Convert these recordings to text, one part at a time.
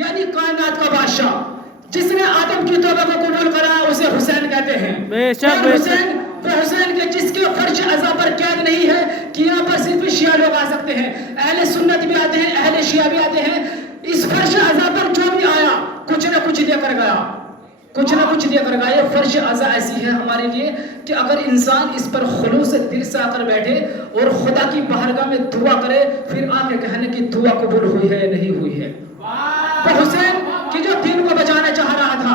یعنی کائنات کا بادشاہ جس نے آدم کی توبہ کو قبول کرا اسے حسین کہتے ہیں. بے شک اور حسین کے جس کے فرش عزا پر قید نہیں ہے کہ یہاں پر صرف شیعہ لوگ آ سکتے ہیں. اہل سنت بھی آتے ہیں, اہل شیعہ بھی آتے ہیں. اس فرش عزا پر جو بھی آیا کچھ نہ کچھ دے کر گیا, کچھ نہ کچھ دے کر گیا. یہ فرش عزا ایسی ہے ہمارے لیے کہ اگر انسان اس پر خلوص دل سے آ کر بیٹھے اور خدا کی بارگاہ میں دعا کرے پھر آ کے کہنے کی دعا قبول ہوئی ہے یا نہیں ہوئی ہے. تو حسین کہ جو دین کو بچانا چاہ رہا تھا,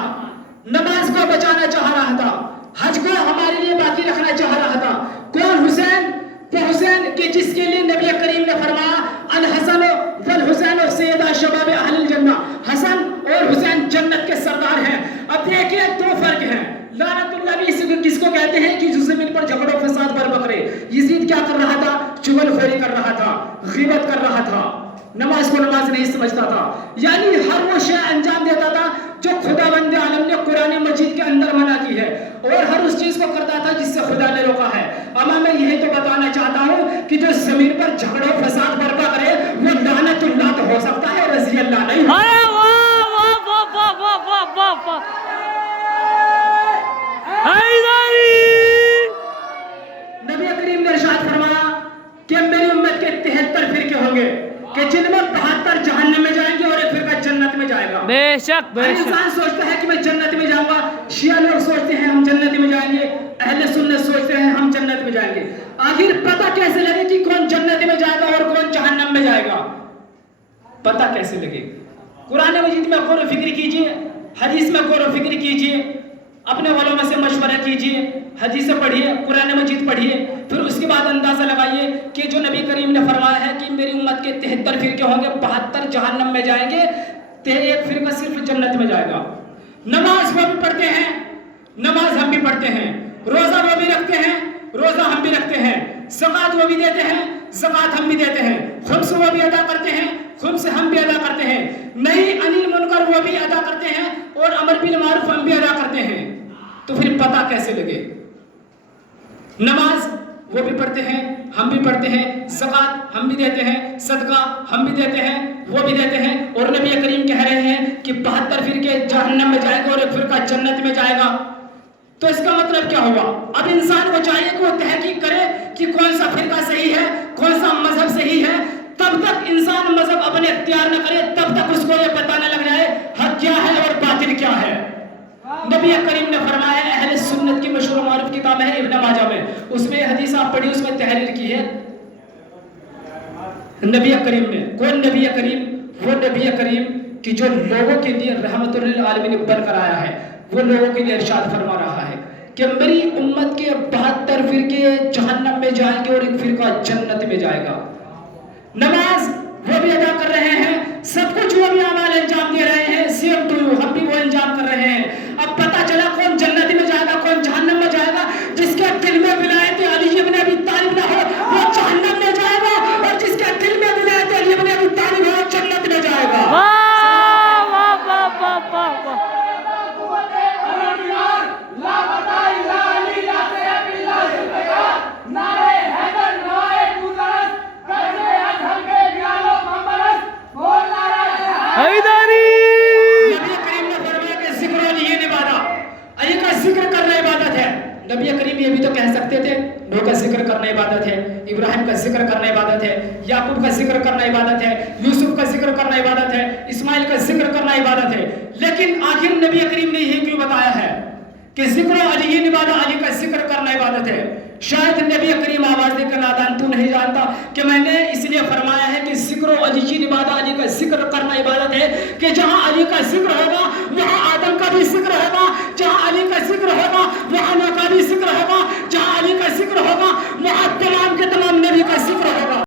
نماز کو بچانا چاہ رہا تھا, حج کو ہمارے لیے باقی رکھنا چاہ رہا تھا. کون حسین؟ کہ حسین کہ جس کے لیے نبی کریم نے فرمایا الحسن والحسین سیدہ شباب اہل الجنہ, حسن اور حسین جنت کے سردار ہیں. اب دیکھیں دو فرق ہیں. لعنت اللہ بھی کس کو کہتے ہیں کہ جو زمین پر جھگڑ و فساد پر بکرے. یزید کیا کر رہا تھا؟ چغل خوری کر رہا تھا, غیبت کر رہا تھا, نماز کو نماز نہیں سمجھتا تھا. یعنی ہر وہ شے انجام دیتا تھا جو خدا بند عالم نے قرآن مجید کے اندر منع کی ہے, اور ہر اس چیز کو کرتا تھا جس سے خدا نے روکا ہے. اما میں یہی تو بتانا چاہتا ہوں کہ جو زمین پر جھگڑ و فساد برپا کرے وہ لعنت اللہ تو ہو سکتا ہے, رضی اللہ نہیں. نبی کریم نے ارشاد فرمایا کہ میری امت کے 73 فرقے ہوں گے کہ جن میں 72 جہنم میں جائیں گے اور ایک فرقہ جنت میں جائے گا. بے شک بے شک. انسان سوچتا ہے کہ میں جنت میں جاؤں گا, شیعہ لوگ سوچتے ہیں ہم جنت میں جائیں گے, اہل سنت سوچتے ہیں ہم جنت میں جائیں گے. آخر پتہ کیسے لگے کہ کون جنت میں جائے گا اور کون جہنم میں جائے گا؟ پتہ کیسے لگے؟ قرآن مجید میں غور و فکر کیجئے, حدیث میں غور و فکر کیجئے, اپنے والوں میں سے مشورہ کیجئے, حدیث پڑھیے, قرآن مجید پڑھیے, پھر اس کے بعد اندازہ لگائیے کہ جو نبی کریم نے فرمایا ہے کہ میری امت کے 73 فرقے ہوں گے, 72 جہنم میں جائیں گے, ایک فرقہ صرف جنت میں جائے گا. نماز وہ بھی پڑھتے ہیں, نماز ہم بھی پڑھتے ہیں, روزہ وہ بھی رکھتے ہیں, روزہ ہم بھی رکھتے ہیں, زکوٰۃ وہ بھی دیتے ہیں, زکوٰۃ ہم بھی دیتے ہیں, خمس وہ بھی ادا کرتے ہیں, خمس ہم بھی ادا کرتے ہیں, نہیں انیل منکر وہ بھی ادا کرتے ہیں, اور امر بالمعروف ہم بھی ادا کرتے ہیں. تو پھر پتہ کیسے لگے؟ نماز وہ بھی پڑھتے ہیں, ہم بھی پڑھتے ہیں, زکوٰۃ ہم بھی دیتے ہیں, صدقہ ہم بھی دیتے ہیں, وہ بھی دیتے ہیں, اور نبی کریم کہہ رہے ہیں کہ 72 فرقے جہنم میں جائے گا اور ایک فرقہ جنت میں جائے گا. تو اس کا مطلب کیا ہوگا؟ اب انسان کو چاہیے کہ وہ تحقیق کرے کہ کون سا فرقہ صحیح ہے, کون سا مذہب صحیح ہے. تب تک انسان مذہب اپنے اختیار نہ کرے تب تک اس کو یہ پتہ نہ لگ جائے حق کیا ہے اور باطل کیا ہے. نبی کریم نے فرمایا ہے, اہل سنت کی مشہور و معروف کتاب ہے ابن ماجہ میں, اس میں حدیث آپ پڑھی, اس میں تحریر کی ہے نبی کریم نے. کون نبی کریم؟ وہ نبی کریم کہ جو لوگوں کے لیے رحمت للعالمین بن کر آیا ہے. وہ لوگوں کے لیے ارشاد فرما رہا ہے کہ میری امت کے 72 فرقے جہنم میں جائیں گے اور ایک فرقہ جنت میں جائے گا. نماز وہ بھی ادا کر رہے ہیں, سب کچھ وہ بھی اعمال انجام دے رہے ہیں, سیم ٹو یو ہم بھی وہ انجام کر رہے ہیں. اب پتہ چلا کون جنت میں جائے گا کون جہنم میں جائے گا. جس کے دل میں ولایت علی ابن ابی طالب نہ ہو وہ جہنم میں جائے گا, اور جس کے دل میں ولایت علی ابن ابی طالب ہو جنت میں جائے گا. واہ واہ واہ واہ واہ واہ. نبی کریم یہ بھی تو کہہ سکتے تھے نوح کا ذکر کرنا عبادت ہے, ابراہیم کا ذکر کرنا عبادت ہے, یعقوب کا ذکر کرنا عبادت ہے, یوسف کا ذکر کرنا عبادت ہے, اسماعیل کا ذکر کرنا عبادت ہے. لیکن آخر نبی کریم نے یہ کیوں بتایا ہے کہ ذکر علی عبادت, علی کا ذکر کرنا عبادت ہے؟ شاید نبی کریم آواز دے کر نادان تو نہیں جانتا کہ میں نے اس لیے فرمایا ہے کہ ذکر علی عبادت, علی کا ذکر کرنا عبادت ہے, کہ جہاں علی کا ذکر ہوگا